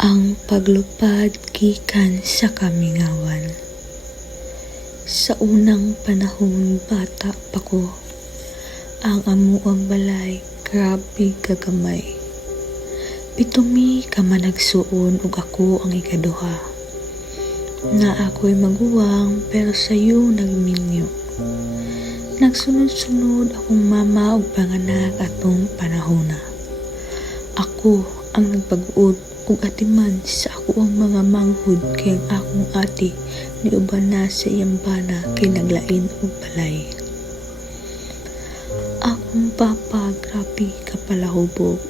ang paglupad gikan sa kamingawan. Sa unang panahon bata pa ko, ang amuang balay grabe kagamay. Pitumi ka man nagsuon ug ako ang ikaduha. Na ako'y maguwang pero sayo nagminyo. Nagsunod-sunod akong mama ug panganak atong panahona. Ako ang nagpag-uod ug atiman sa ako ang mga manghud kay akong ate ni uban na sa iyang bana kay naglain og balay. Akong papa grabe kapalahubog.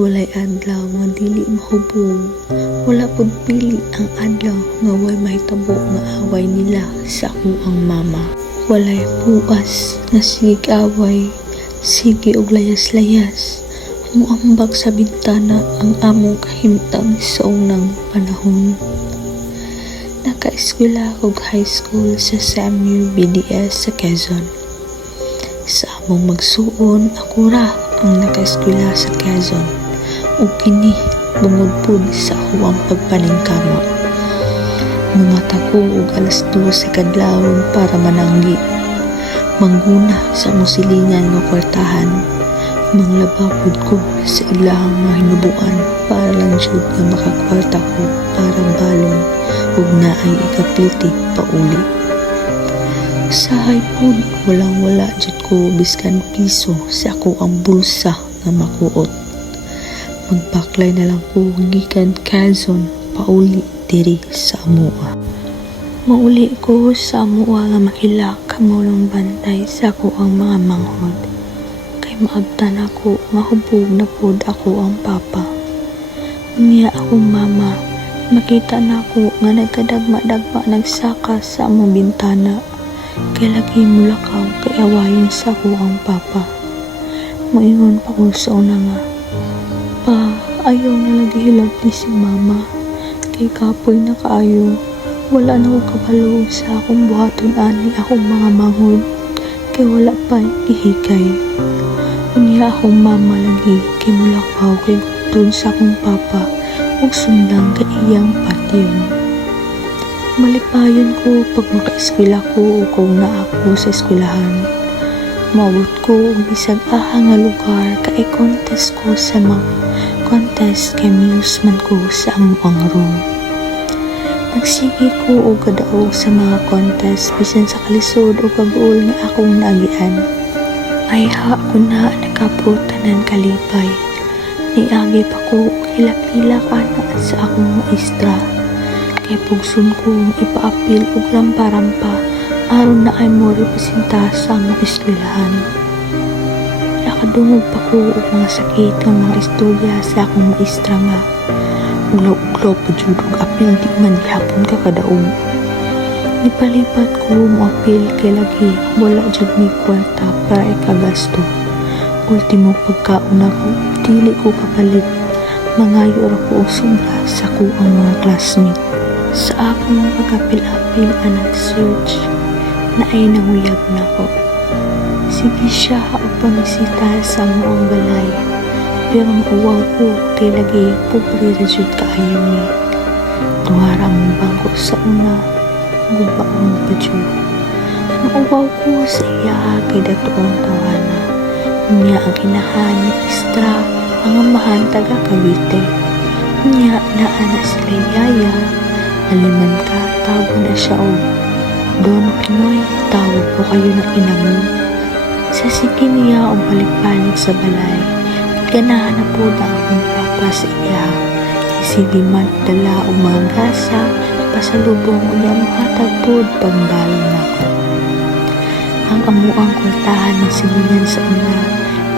Walay adlaw nga dili mahubog. Wala pud pili ang adlaw nga way mahitabo nga away nila sa ako ang mama. Walay puas nga sige away, sige og layas-layas. Muambak sa bintana ang among kahimtang sa unang panahon. Naka-eskwela og high school sa SAMU BDS sa Quezon. Sa among magsuon, ako ra ang naka-eskwela sa Quezon. Ug kini bumudpud sa huwang pagpaningkamot. Mumata ko og alas 2 sa kadlawon para mananggi. Mangguna sa musilingan nga kwartahan manglabapod ko sa ilahang mga hinubuan para lang jud nga makakwarta ko para balon ug naay ikapliti pauli. Sa hipod, walang wala jud ko biskan piso sa ako ang bulsa nga makuot. Magbaklay na lang ko gikan Quezon pauli diri sa Amua. Mauli ko sa Amua nga makilak kamulong bantay sa ako ang mga manghod maabtan ako mahubog na pod ako ang papa. Unya akong mama, makita na ako nga nagkadagma-dagma nagsaka sa among bintana. Kay lagi mulakaw kay awayon sa ako ang papa. Moingon pa ko sa una nga, Pa, ayaw na lagi hilag ni si mama. Kay kapoy na kaayo, wala na ko kabalo sa akong buhaton ani akong mga manghod. Kay wala pa ihikay. Unya akong mama lagi kay gutod sa akong papa ug sundang kay iyang patyon. Malipayon ko pag maka-eskwela ko o kung na ako sa eskwelahan. Maabot ko og bisag aha nga lugar kay contest ko sa mga contest kay muse man ko sa amuang room. Nagsige ko og kadaog sa mga contest bisan sa kalisod o kagool nga akong nagian. Ay ha ko na nakaputanan kalipay. Niagi pa ko og hilak-hilak ana sa akong maestra. Kay pugsun ko ipaapil og rampa-rampa aron na ay mo representa sa among eskwelahan. Nakadungog pa ko og mga sakit ng mga istorya sa akong maestra nga. Uglaw-uglaw pa jud apil di man gihapon ka kadaog. Nipalipat ko mo apil kay lagi wala jud mi kwarta para ikagasto. Ultimo pagkauna ko, dili ko kapalit. Mangayo ra ko og sa ko ang mga classmate. Sa akong pagkapil-apil anak search, na ay nanguyab na ko. Sige siya og pangisita sa moong balay. Pero uwaw ko kay lagi pobre ra jud kaayo. Tuwara ang bangko sa una, pa jud. Nauwaw ko sa iya kay datoong tawana. Niya ang inahan ni Istra ang amahan taga Cavite. Niya naana sila yaya. Aliman ka, tawag na siya o. Doon Pinoy, tawag po kayo ng ina mo. Sa sige niya o balik-balik sa balay. Ganahan na po na akong papa sa iya. Sige man dala o mga gasa, pasalubong niya mahatag po pagdalo na ko. Ang amuang kwartahan ng silingan sa una,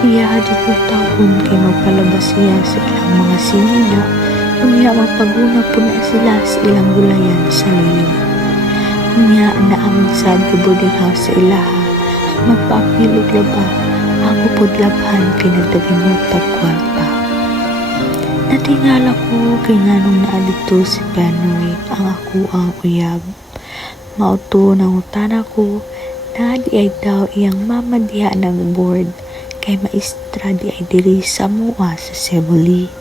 iya hadid ko taon kay magpalabas siya sa ilang mga sinina Unya magpaguna po na sila sa ilang gulayan sa luyo. Unya naamon sad ka house sa ilaha. Magpaapilog laba. Ako pod laban kay nagdagimot kwarta. Natingala ko kay nganong naadito si Penoy ang ako ang uyab. Mauto ng utana ko na di ay daw iyang mama diha ng board kay maestra di ay diri sa mua sa Sebuli.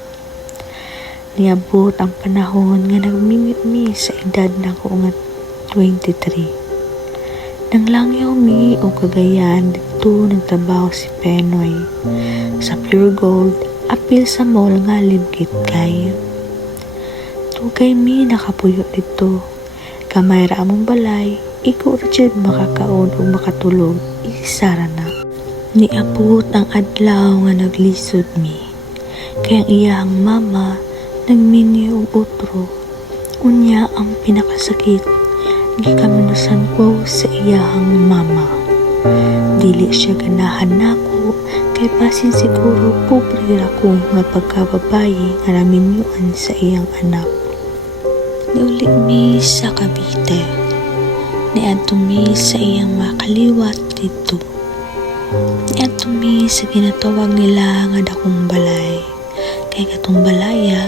niabot ang panahon nga nagmimi sa edad na ko nga 23. Nang langyaw mi o kagayan dito nagtrabaho si Penoy. Sa Pure Gold, apil sa mall nga libgit kay. Tugay mi nakapuyo dito. Kamay ra among balay, iko jud makakaon o makatulog, isara na. Niabot ang adlaw nga naglisod mi. Kaya ang iyang mama nagmini og utro. Unya ang pinakasakit gikaminusan ko sa iyang mama. Dili siya ganahan nako kay pasin siguro pobre ra ko nga pagkababayi nga naminyuan sa iyang anak. Niuli mi sa Cavite. Niadto mi sa iyang makaliwat dito. Niadto mi sa ginatawag nila nga dakong balay. Kay katong balaya,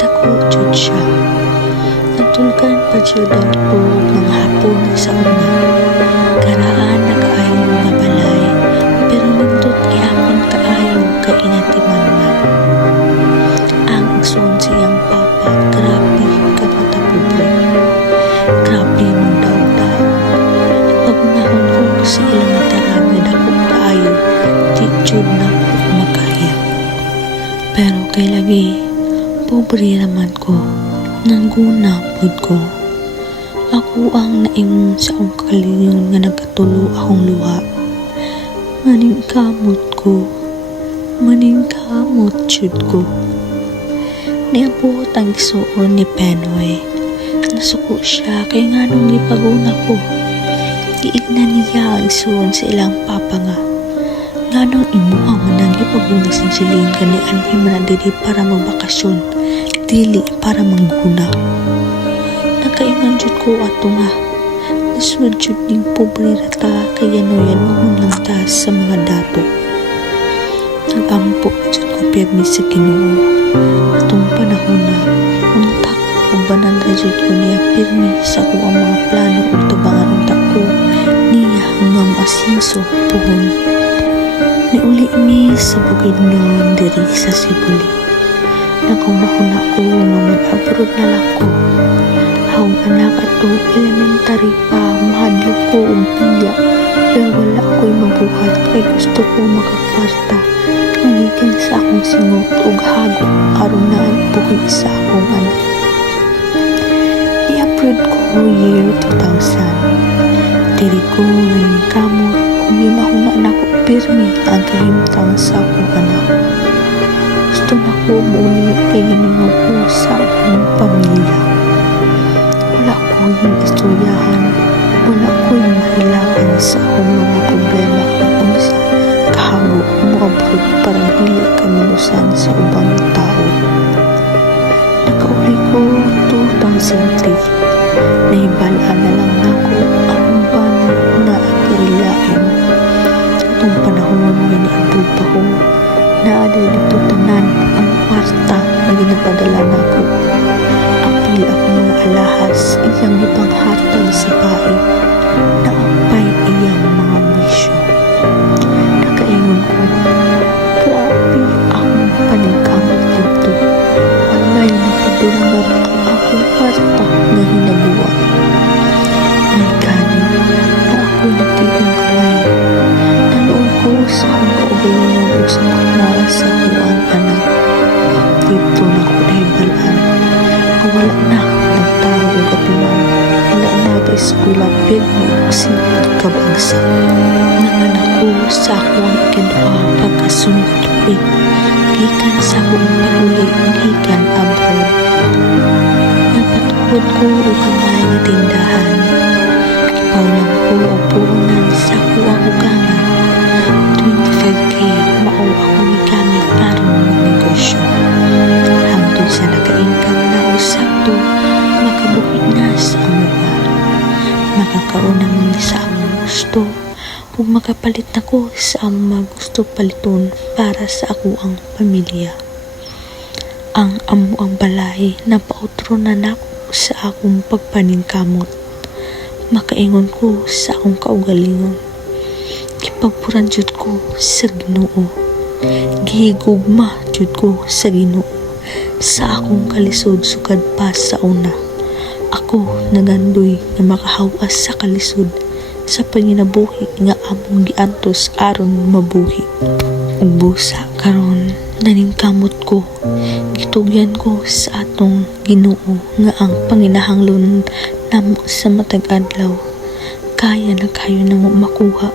dako jud siya. Nagtulgan pa jud mga hapon sa una. Karaan Ilang mataran nga dako kaayo, di jud na makaya. Pero kay lagi, pobre naman ko, nangguna pud ko. Ako ang naingon sa akong kakalingon nga nagkatulo akong luha. Maning kamot ko, maning kamot jud ko. Niabot ang isuon ni Penoy. Nasuko siya kay nga nung ipaguna ko. Giigna niya ang isuon sa ilang papa nga. Nga nung imuha man ang ipaguna sa Jeline kani anhi man diri para magbakasyon. Dili para mangguna. Nakaingan jud ko ato nga. Nasud jud ning pobre rata kay yano-yanon lang ta sa mga dato. Nagampo jud ko pirmi sa Ginoo. Atong panahon na untak ubanan ra jud ko niya pirmi sa ko ang mga plano ug tabangan untak ko niya nga maasinso puhon. Niuli mi sa Bukidnon diri sa Sibuli. Nagkunahuna ko nga mag-abroad na lang ko. Akong anak ato elementary pa mahadlok ko og pilya pero wala ako'y mabuhat kay gusto ko makakwarta magikan sa akong singot ug hago aron na buhi sa akong anak. I-upload ko year 2000. Ko ng kamot yung mahuna na ko pirmi ang kahimtang sa akong anak. Gusto na ko muli kay ginunod ko sa akong pamilya. Wala ko yung istoryahan. Wala ko yung mahilakan sa akong mga problema kung sa kahago mo abroad para dili kaminusan sa ubang tao. Nakauli ko 2003. Nahibalaan na lang ako nga niabot pa ko naaday dito tanan ang kwarta na ginapadala na ko. Apil ako mga alahas iyang ipanghatag sa bahay. Naapay iyang mga bisyo. Nakaingon ko, grabe akong paningkamot dito. Walay napadulungan ang akong kwarta nga hinabuwa. Nagkani na ako nagtigong kamay. Nanoon ko sa akong na ka eskwela pirmi o sipag kabagsak. Nanganak ko sa akong ikaduha pagkasunod tuig. Gikan sa akong panuli, gikan abroad. Nagpatuod ko o kamay gusto ug makapalit na ko sa mga gusto paliton para sa ako ang pamilya. Ang amo ang balay na pautro na nako sa akong pagpaningkamot. Makaingon ko sa akong kaugalingon gipagpuran jud ko sa Ginoo. Gihigugma jud ko sa Ginoo. sa akong kalisod sukad pa sa una. Ako nagandoy nga makahawas sa kalisod sa panginabuhi nga among giantos aron mabuhi. Busa karon naningkamot ko gitugyan ko sa atong Ginoo nga ang panginahanglan namo sa matag adlaw kaya na kayo namo makuha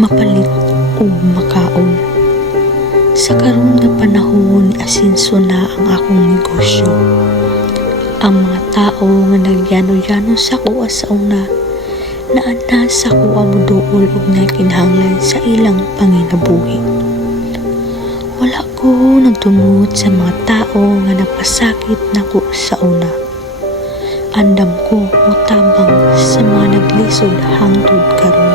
mapalit o makaon sa karon nga panahon asinso na ang akong negosyo ang mga tao nga nagyano-yano sa kuha sa una naana sa kuha mo dool ug nakinahanglan sa ilang panginabuhi wala ko nagtumot sa mga tao nga napasakit nako sa una. Andam ko mutabang sa mga naglisod hangtod karon.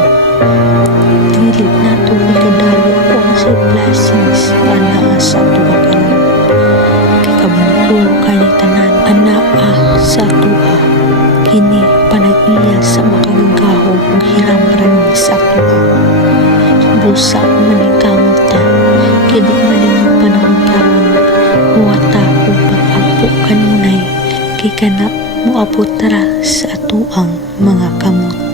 Dili na to ikadalo ko sa blessings nga naa sa tuwa karon. Kikabang ko kani tanan anaa sa tuwa. Kini panag-iya sa makagagaho ug hiramran sa tuwa. Busa maningkamot ta kaya di man yung panahon karon huwata o pag-ampo kanunay kay kana moabot tara sa atuang mga kamot